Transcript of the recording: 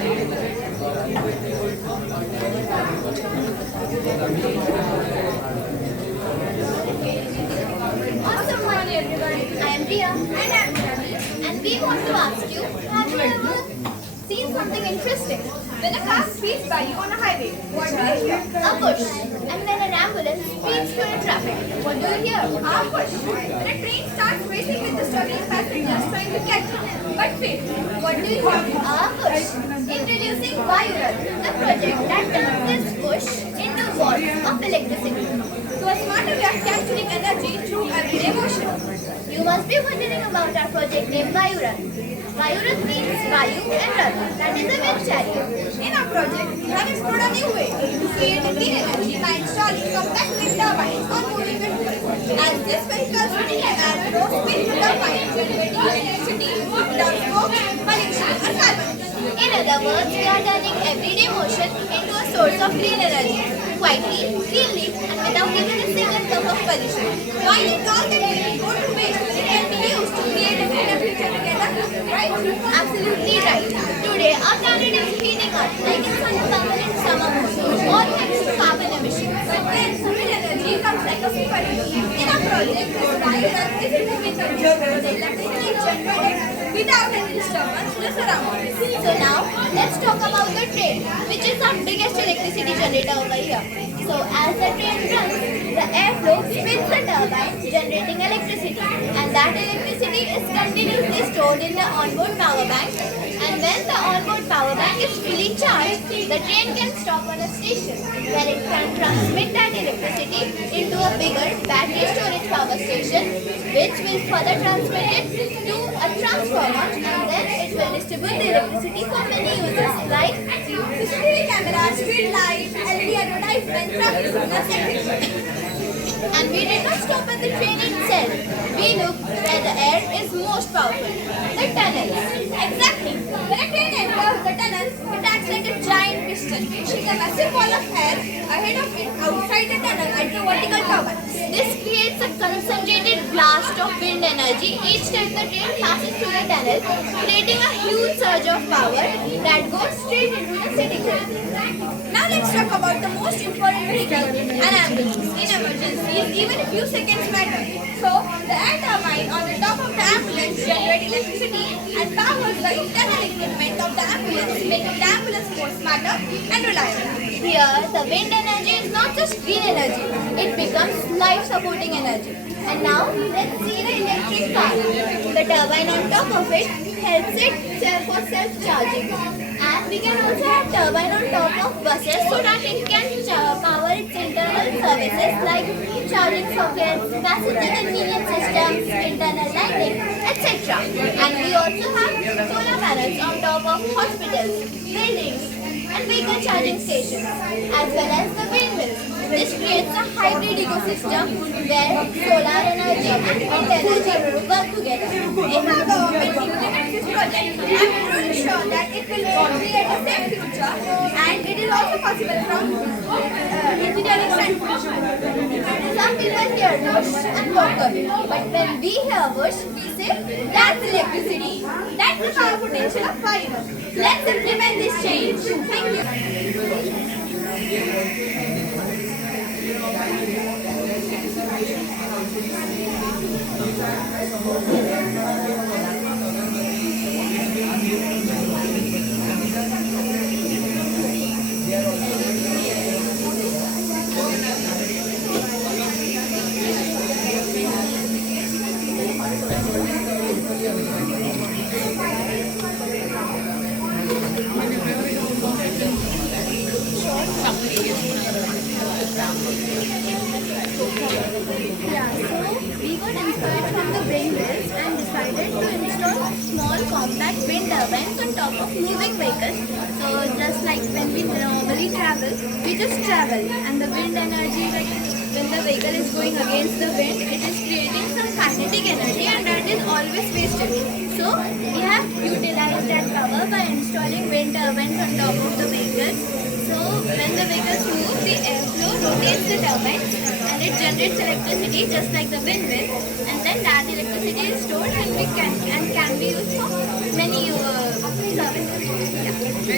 Awesome morning everyone. I am Priya and I am Ravi, and we want to ask you, have you ever seen something interesting? When a car speeds by you on a highway, what do you hear? A push. And when an ambulance speeds through the traffic, what do you hear? A push. When a train starts racing with the struggling passengers trying to catch up but fail, what do you hear? A push. Introducing Vayurat, the project that turns this push into walls of electricity. So a smarter way of capturing energy through everyday motion. You must be wondering about our project named Vayurat. Vayurat means Vayu and Rath, that is a wind chariot. In our project, we have explored a new way to create clean energy by installing compact wind turbines on moving vehicles. As these vehicles spin and roll spin the turbines generating electricity without smoke, pollution or carbon. In other words, we are turning everyday motion into a source of clean energy, quietly, cleanly, and without even a single drop of pollution. Why did all the energy go to waste? It can be used to create a cleaner future together, right? Absolutely right. Today, our planet is heating up like in summer power in summer mode, all thanks to carbon emissions. But then, wind energy comes like a superhero. In our project, this Vayurat is moving the electricity generated without any disturbance to the surroundings. So now, let's talk about the train, which is our biggest electricity generator over here. So as the train runs, the airflow spins the turbine, generating electricity. And that electricity is continuously stored in the onboard power bank. And when the onboard power bank is fully charged, the train can stop on a station where it can transmit that electricity into a bigger battery storage power station, which will further transmit it to a transformer, and then it will distribute the electricity for many users like CCTV cameras, street lights, LED advertisements, traffic signals, etc. And we did not stop at the train itself. We looked where the air is most powerful, the tunnels. Exactly. When a train enters the tunnels, it acts like a giant piston, pushing a massive wall of air ahead of it outside the tunnel at the vertical turbine. This creates a concentrated blast of wind energy each time the train passes through the tunnel, creating a huge surge of power that goes straight into the city grid. Now let's talk about the most important vehicle, an ambulance. In emergencies, even a few seconds matter. So, the air turbine on the top of the ambulance generates electricity and powers the internal equipment of the ambulance, making the ambulance more smarter and reliable. Here, the wind energy is not just green energy, it becomes life-supporting energy. And now, let's see the electric car. The turbine on top of it helps it for self-charging. And we can also have turbine on top of buses so that it can power its internal services like charging sockets, passenger convenience systems, internal lighting, etc. And we also have solar panels on top of hospitals, buildings, and vehicle charging stations, as well as the windmills. This creates a hybrid ecosystem where solar energy and wind energy work together. If our government implements this project, I am pretty sure that it will create a safe future, and it is also possible from engineering standpoint. Some people hear bush and walk away, but when we hear bush, we say that's electricity. That's the power potential of fire. Let's implement this change. Thank you. Yeah, so we got inspired from the brain wells and decided to install small compact wind turbines on top of moving vehicles. So just like when we normally travel, we just travel, and the wind energy, like when the vehicle is going against the wind, it is creating some kinetic energy, and that is always wasted. So we have utilized that power by installing wind turbines on top of the vehicles. So when the vehicles move, the airflow rotates the turbine and it generates electricity just like the windmill, and then that electricity is stored and can be used for many services. Yeah.